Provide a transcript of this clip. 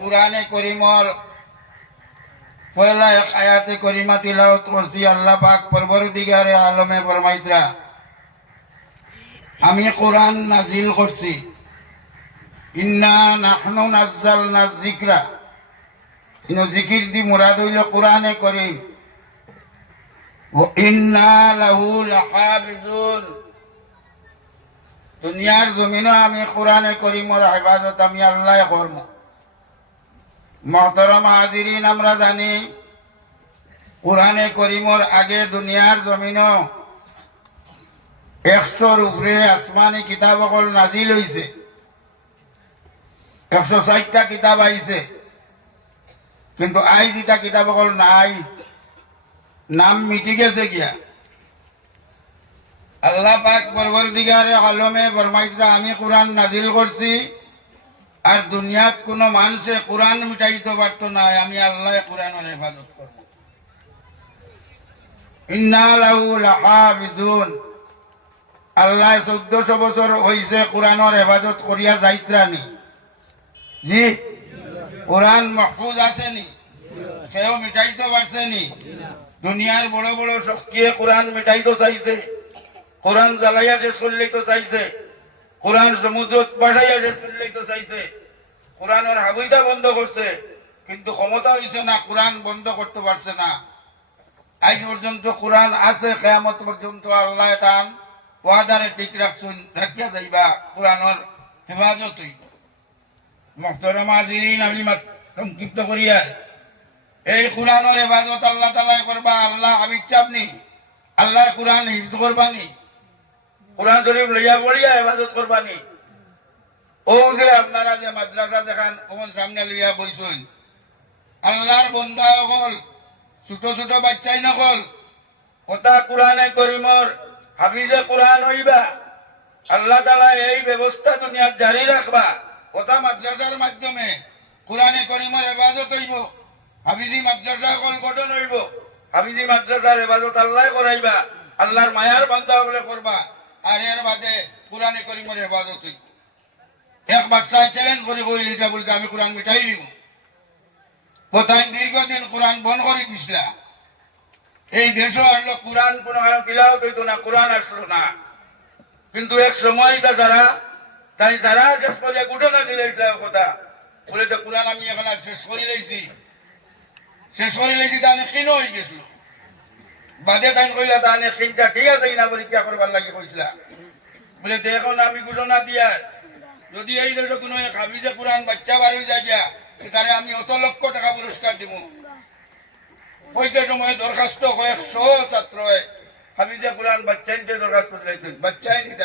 কুরআনে করিমর পয়লা এক আয়াতে করিমা তিলাওয়াত করছি। আল্লাহ পাক পরবর্তীকারে আলমে ফরমাইতরা, আমি কোরআন নাজিল করছি, ইন্না নাহনু নাজ্জালনা যিকরা। ইনো জিকির দি মুরাদ হইল কোরআনে করিম। ওয়া ইন্না লাহু লাহাফিজুন। দুনিয়ার জমিনে আমি কোরআনে করিমর হেফাজত আমি আল্লাহ করব। মুহতারাম হাজিরিন, আমরা জানি কোরআনে করিমর আগে দুনিয়ার জমিনও 100-র উপরে আসমানি কিতাব সকল নাজিল হইছে। 160টা কিতাব আইছে, কিন্তু আইজ ইটা কিতাব সকল নাই, নাম মিটি গেছে গিয়া। আল্লাহ পাক পরবর্তীকারে আলমে ফরমাইতরা, আমি কোরআন নাজিল করছি, আর দুনিয়াত কোনো মানুষে কোরআন মিটাইতে পারতো না, আমি আল্লাহ কোরআনের হেফাজত করব। ইন্না লাহু লাহাফিজুন। আল্লাহ 1400 বছর হইছে কোরআনের হেফাজত করিয়া যাইত্রানি। জি, কোরআন মাহফুজ আসেনি, কেউ মিটাইতে পারছেনি। দুনিয়ার বড় বড় শক্তিয়ে কোরআন মিটাইতে চাইছে, কোরআন জ্বালাইয়া শেষ করলেইতে চাইছে, কোরআন সমুদ্র পাঠাইয়া শেষ করলেইতে চাইছে, কোরআনের হাবুইটা বন্ধ করছে, কিন্তু ক্ষমতা হইছে না, কোরআন বন্ধ করতে পারছে না। আজ পর্যন্ত কোরআন আছে, কিয়ামত পর্যন্ত আল্লাহ তান ওয়াদারে ঠিক রাখছেন, রাখিয়া যাইবা, কোরআনের হেফাজত হইব। মুহতারাম হাজিরিন, আমি সংক্ষিপ্ত করিয়া এই কোরআনের হেফাজত আল্লাহ তাআলা করবা। আল্লাহ হাবিব চাপনি, আল্লাহ কোরআন হিফজ করবানি, কোরআন শরীফ লইয়া পড়িয়া হেফাজত করবানি। ও যে আপনারা যে মাদ্রাসা দেখান ওমন সামনে লইয়া বইছেন, আল্লাহর বন্দা হল, ছোট ছোট বাচ্চাই নকল, কথা কোরআনে করিমর হাফিজে কোরআন হইবা। আল্লাহ তাআলা এই ব্যবস্থা দুনিয়াত জারি রাখবা। কথা মাদ্রাসার মাধ্যমে কোরআনে করিমর হেফাজত হইব, হাফিজি মাদ্রাসা কল গঠন হইব, হাফিজি মাদ্রাসার হেফাজত আল্লাহ করাইবা, আল্লাহর মায়ার বান্দা বলে করবা। আর এর বাদে কোরআনে করিমর হেফাজত হইব। এক বাচ্চায় চ্যালেঞ্জ করিব, এটা বলতে আমি কোরআন মিটাই দিব। কোথায় দীর্ঘদিন কোরআন বন্ধ করে দিছিলা। এই দেশও আসলো কোরআন কোন তিলাওয়াত হইতো না, কোরআন আসলো না। কিন্তু এক সময় যারা তাই যারা শেষ করে ঘটনা দিলে কথা বলে, তো কোরআন আমি এখন আর শেষ করে লাইছি, তাহলে কিন হয়ে গেছিল। বাদে তাই কইলা তাহলে কিনটা ঠিক আছে না পরীক্ষা করবার লাগে কইছিলা। বলে তো এখন আমি ঘটনা দিয়া যদি এই দেশে কোনো হাফিজে কোরআন বাচ্চা বার হয়ে যায় গিয়া, তাহলে আমি অত লক্ষ টাকা পুরস্কার দিব। ওইটা সময় দরখাস্ত 100 ছাত্র হাফিজে কোরআন বাচ্চাইতে দরখাস্ত বাচ্চাই নিতে